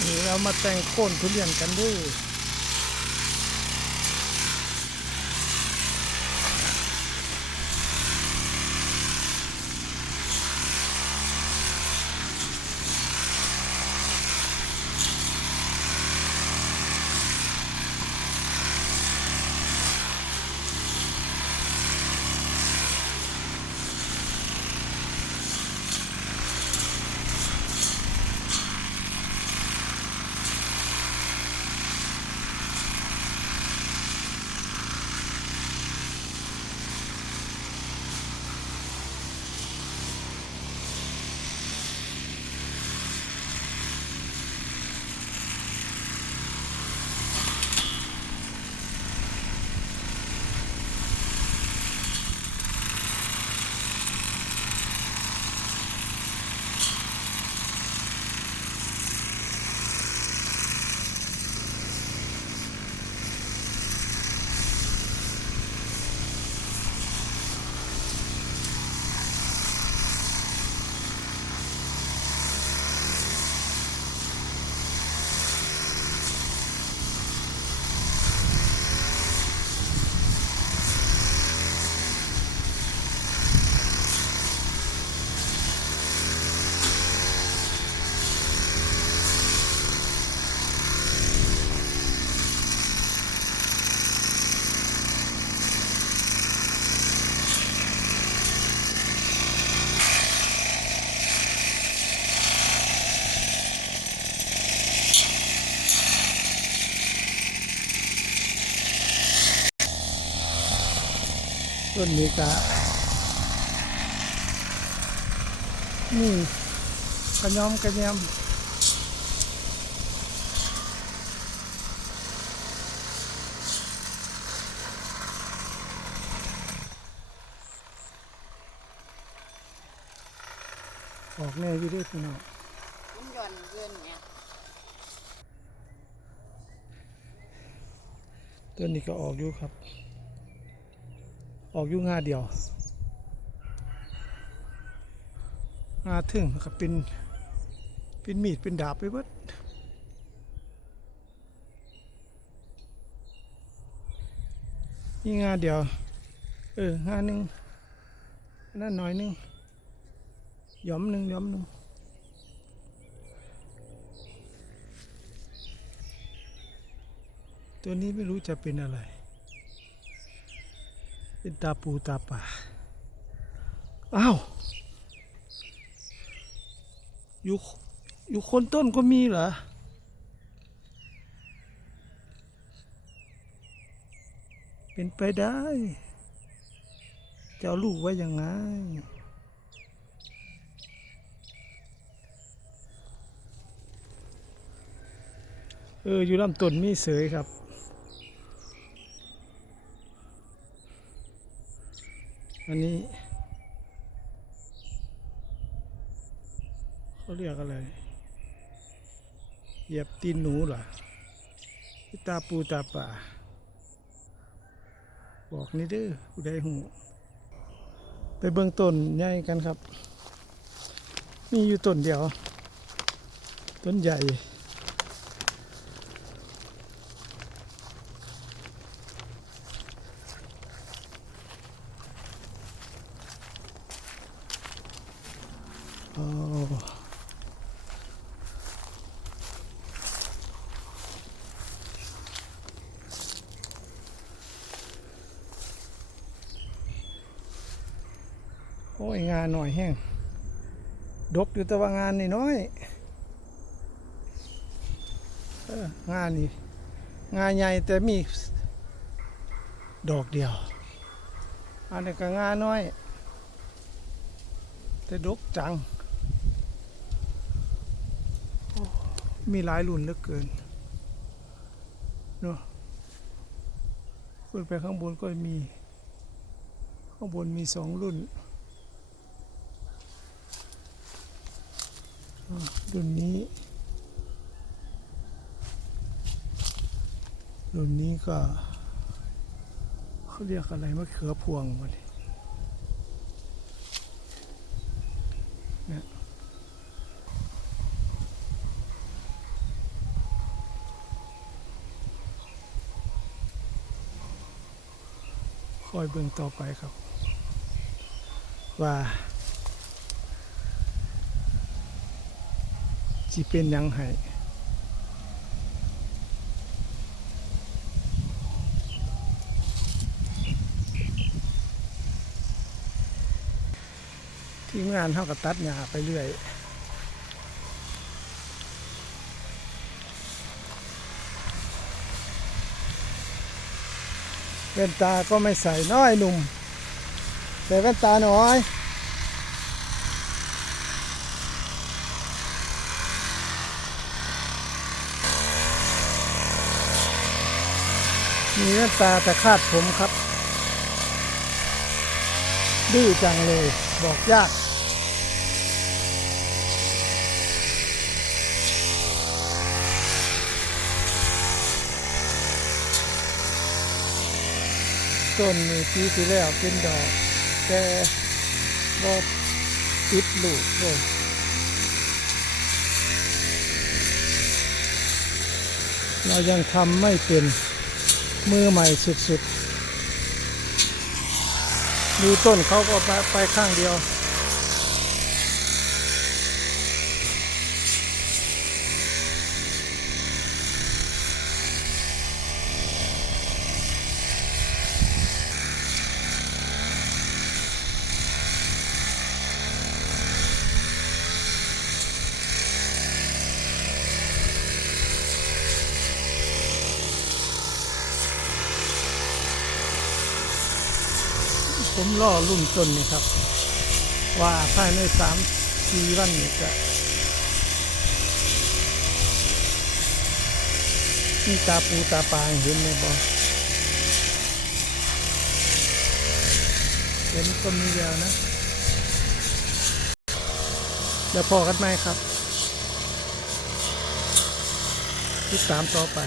นี่เรามาแต่งโค่นทุเรียนกันด้วย ต้นนี้ก็นี่กระยอมกระแยมออกแน่อยู่เด้วยพี่น้องมันหย่อนเกินไงต้นนี้ก็ออกอยู่ครับ ออกยู่งาเดียวงาถึงก็เป็นเป็นมีดเป็นดาบไปเบิดนี่งาเดียว เอองาหนึ่งนั่นหน่อยหนึ่งย้อมหนึ่งย้อมหนึ่งตัวนี้ไม่รู้จะเป็นอะไร ตาปูตาป่าอ้าวอยู่อยู่คนต้นก็มีเหรอเป็นไปได้จะเอาลูกไว้ยังไงเอออยู่ลำต้นมีเสยครับ อันนี้เขาเรียกอะไร เหยียบตีนหนูเหรอตาปูตาป่า บอกนี่เด้อผู้ใดหู ไปเบื้องต้นใหญ่กันครับ มีอยู่ต้นเดียว ต้นใหญ่ โอ้โอ้ย งานหน่อยแห้งดกอยู่แต่ว่างานนี่น้อยเอองานนี่ งานใหญ่แต่มีดอกเดียว อันนี้ก็งานน้อย แต่ดกจัง มีหลายรุ่นเหลือเกินเนาะขึ้นไปข้างบนก็มี ข้างบนมีสองรุ่นรุ่นนี้ รุ่นนี้ก็เขาเรียกอะไรมะเขือพวงวะเนี่ย คอยเบิ่งต่อไปครับ ว่าสิเป็นยังไงทีมงานเท่ากับตัดหญ้าไปเรื่อย แว่นตาก็ไม่ใส่น้อยหนุ่ม ใส่แว่นตาหน่อยมีแว่นตาแต่คาดผมครับดื้อจังเลยบอกยาก ต้นนี้ปีที่แล้วเป็นดอก แต่บ่ติดลูกเลยเรายังทำไม่เป็นมือใหม่สุดๆ ดูต้นเขาก็ไปข้างเดียว ผมล่อรุ่นต้นนี่ครับ ว่าภายในสามสี่วันนี่จะมีตาปูตาปลาเห็นไหมบอเห็นต้นมีแล้วนะ เดี๋ยวพอกันไหมครับติดตามต่อไป